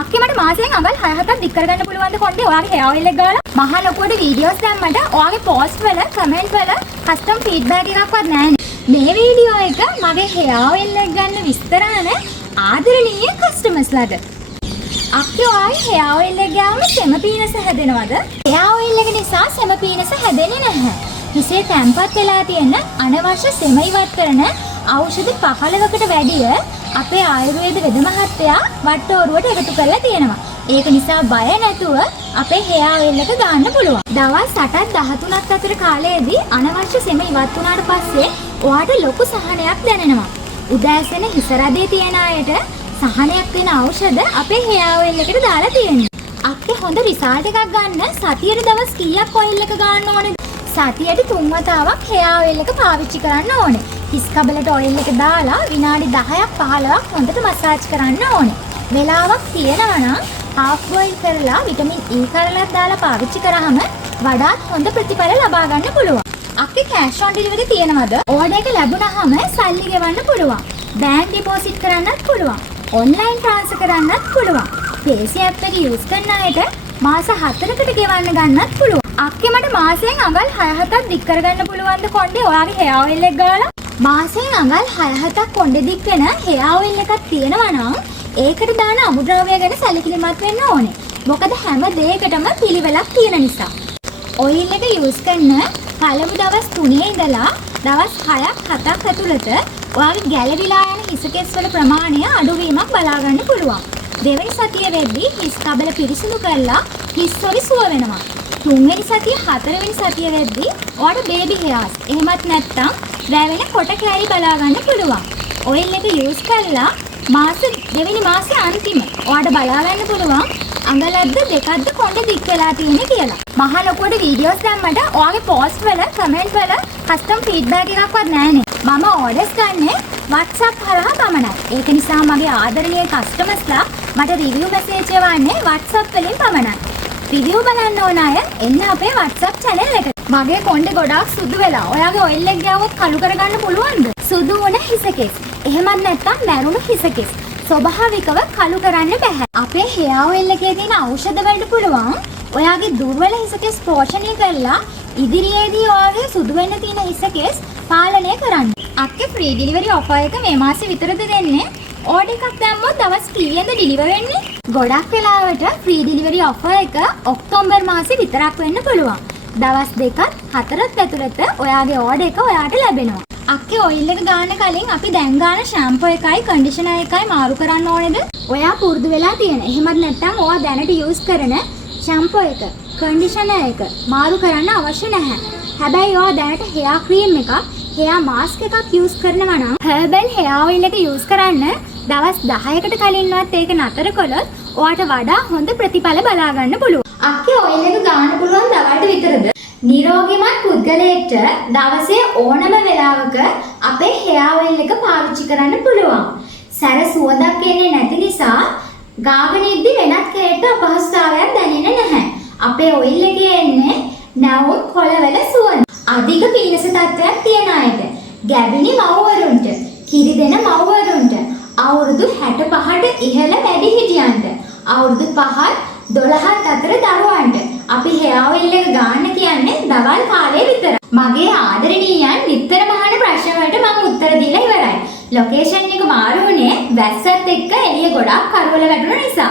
අක්කේ මට මාසෙන් අඟල් 6-7ක් දික් කරගන්න පුළුවන් ද කොණ්ඩේ ඔයාගේ හෙයා ඔයිල් එක ගාලා? මහා ලොකුවට වීඩියෝස් දැම්මට ඔයාගේ පෝස්ට් වල කමෙන්ට් වල කස්ටම් ෆීඩ්බැක් එකක්වත් නැහැනේ. මේ වීඩියෝ එක මගේ හෙයා ඔයිල් එක ගන්න විස්තර අහන ආදරණීය කස්ටමර්ස්ලාට. අක්කේ ඔයාගේ හෙයා ඔයිල් එක ගාම සෙම පීනස හැදෙනවද? හෙයා ඔයිල් එක නිසා සෙම පීනස හැදෙන්නේ නැහැ. හිසේ තැම්පත් වෙලා තියෙන අනවශ්‍ය සෙම ඉවත් කරන ඖෂධ 15කට වැඩිය අපේ ආයුර්වේද වෙද මහත්තයා වට්ටෝරුවට එකතු කරලා තියෙනවා. ඒක නිසා බය නැතුව අපේ හෙයා ඔයිල් එක ගන්න පුළුවන්. දවස් 8ත් 13ත් අතර කාලයේදී අනවශ්‍ය සෙම ඉවත් වුණාට පස්සේ ඔයාට ලොකු සහනයක් දැනෙනවා. උදෑසන හිස රදේ තියෙන අයට සහනයක් වෙන ඖෂධ අපේ හෙයා ඔයිල් එකට දාලා තියෙනවා. අක්කේ හොඳ රිසල්ට් එකක් ගන්න සතියට දවස් කීයක් ඔයිල් එක ගන්න ඕනේද? සතියට 3 වතාවක් හෙයා ඔයිල් එක පාවිච්චි කරන්න ඕනේ. හිස් කබලට ඔයිල් එක දාලා විනාඩි 10ක් 15ක් හොඳට මසාජ් කරන්න ඕනේ. වෙලාවක් තියෙනවා නම් half boil කරලා විටමින් E කරලත් දාලා පාවිච්චි කරාම වඩාත් හොඳ ප්‍රතිඵල ලබා ගන්න පුළුවන්. අක්කේ කෑෂ් ඔන් ඩෙලිවරි තියෙනවද? ඕඩර් එක ලැබුණාම සල්ලි ගෙවන්න පුළුවන්. බෑන්ක් ඩිපොසිට් කරන්නත් පුළුවන්. ඔන්ලයින් ට්‍රාන්ස්ෆර් කරන්නත් පුළුවන්. PC app එක යූස් කරන අයට මාස 4කට ගෙවන්න ගන්නත් පුළුවන්. අක්කේ මට මාසෙන් අඟල් 6-7ක් දික් කරගන්න පුළුවන්ද කොණ්ඩේ ඔයාගේ හෙයා ඔයිල් එක ගාලා? මාසෙන් අඟල් 6-7ක් කොණ්ඩේ දික් වෙන හෙයා ඔයිල් එකක් තියෙනවා නම් ඒකට දාන අමුද්‍රව්‍ය ගැන සැලකිලිමත් වෙන්න ඕනේ. මොකද හැම දෙයකටම පිළිවෙලක් තියෙන නිසා. ඔයිල් එක යූස් කරන පළමු දවස් 3 ඉඳලා දවස් 6ක් 7ක් ඇතුළත ඔයාගේ ගැලවිලා යන හිස කෙස් වල ප්‍රමාණය අඩුවීමක් බලා ගන්න පුළුවන්. දෙවෙනි සතිය වෙද්දී හිස් කබල පිරිසිදු කරලා හිස් සොරි සුව වෙනවා. තුන්වෙනි සතිය හතරවෙනි සතිය වෙද්දී ඔයාට බේබි හෙයාස් එහෙමත් නැත්නම් වැවෙන කොට කැරි බලා ගන්න පුළුවන්. ඔයිල් එක යූස් කරලා දෙවෙනි මාසේ අන්තිම ඔයාට බලා ගන්න පුළුවන් අඟලක්ද දෙකක්ද කොණ්ඩේ දික් වෙලා තියෙන්නේ කියලා. මහා ලොකුවට වීඩියෝස් දැම්මට ඔයාගේ පෝස්ට් වල කමෙන්ට් වල කස්ටම් ෆීඩ්බැක් එකක්වත් නැහැනේ. මම ඕඩර්ස් ගන්නේ WhatsApp හරහා පමණයි. ඒක නිසා මගේ ආදරණීය කස්ටමර්ස්ලා මට රිවිව් මැසේජ් එවන්නේ WhatsApp වලින් පමණයි. රිවිව් බලන්න ඕන අය එන්න අපේ WhatsApp channel එකට. මගේ කොණ්ඩේ ගොඩාක් සුදු වෙලා ඔයාගේ ඔයිල් එක ගාවොත් කළු කරගන්න පුළුවන්ද? සුදු වුණ හිසකෙස්. එහෙමත් නැත්නම් මැරුණු හිසකෙස්. ස්වභාවිකව කළු කරන්න බෑ. අපේ හෙයා ඔයිල් එකේ තියෙන ඖෂධ වලට පුළුවන් ඔයාගේ දුර්වල හිසකෙස් පෝෂණය කරලා ඉදිරියේදී ඔයාගේ සුදු වෙන්න තියෙන හිසකෙස් පාලනය කරන්න. අක්කේ ෆ්‍රී ඩෙලිවරි ඔෆර් එක මේ මාසේ විතරද දෙන්නේ. ඕඩර් එකක් දැම්මොත් දවස් කීයෙන්ද ඩෙලිවර් වෙන්නේ? ගොඩක් වෙලාවට ෆ්‍රී ඩෙලිවරි ඔෆර් එක ඔක්තෝබර් මාසේ විතරක් වෙන්න පුළුවන්. දවස් 2ක් 4ක් ඇතුළත ඔයාගේ ඕඩර් එක ඔයාට ලැබෙනවා. අක්කේ ඔයිල් එක ගන්න කලින් අපි දැන් ගන්න ෂැම්පූ එකයි කන්ඩිෂනර් එකයි මාරු කරන්න ඕනේද? ඔයා පුරුදු වෙලා තියෙන. එහෙමත් නැත්නම් ඔයා දැනට යූස් කරන ෂැම්පූ එක, කන්ඩිෂනර් එක මාරු කරන්න අවශ්‍ය නැහැ. හැබැයි ඔයා දැනට හෙයා ක්‍රීම් එකක්, හෙයා මාස්ක් එකක් යූස් කරනවා නම් හර්බල් හෙයා ඔයිල් එක යූස් කරන්න දවස් 10කට කලින්වත් ඒක නතර කළොත් ඔයාට වඩා හොඳ ප්‍රතිඵල බලා ගන්න පුළුවන්. අක්කේ ඔයිල් එක ගන්න පුළුවන් දවල්ට විතරද? නිරෝගීමත් පුද්ගලයෙක්ට දවසේ ඕනම වෙලාවක අපේ හෙයා ඔයිල් එක පාවිච්චි කරන්න පුළුවන්. සැර සුවඳක් එන්නේ නැති නිසා ගාගෙන ඉද්දි වෙනත් කෙනෙක්ට අපහසුතාවයක් දැනෙන්නේ නැහැ. අපේ ඔයිල් එකේ එන්නේ නැවුම් කොළවල සුවඳ. අධික පීනස තත්ත්වයක් තියන අයට, ගැබිණි මව්වරුන්ට, කිරි දෙන මව්වරුන්ට, අවුරුදු 65ට ඉහළ වැඩිහිටියන්ට, අවුරුදු 5ත් 12ත් අතර දරුවන්ට අපි හෙයා ඔයිල් එක ගන්න කියන්නේ දවල් කාලේ විතරයි. මගේ ආදරණීයයන් නිතරම අහන ප්‍රශ්න වලට මම උත්තර දීලා ඉවරයි. ලොකේෂන් එක මාරු වුණේ වැස්සත් එක්ක එළිය ගොඩක් කරවල වැටුණ නිසා.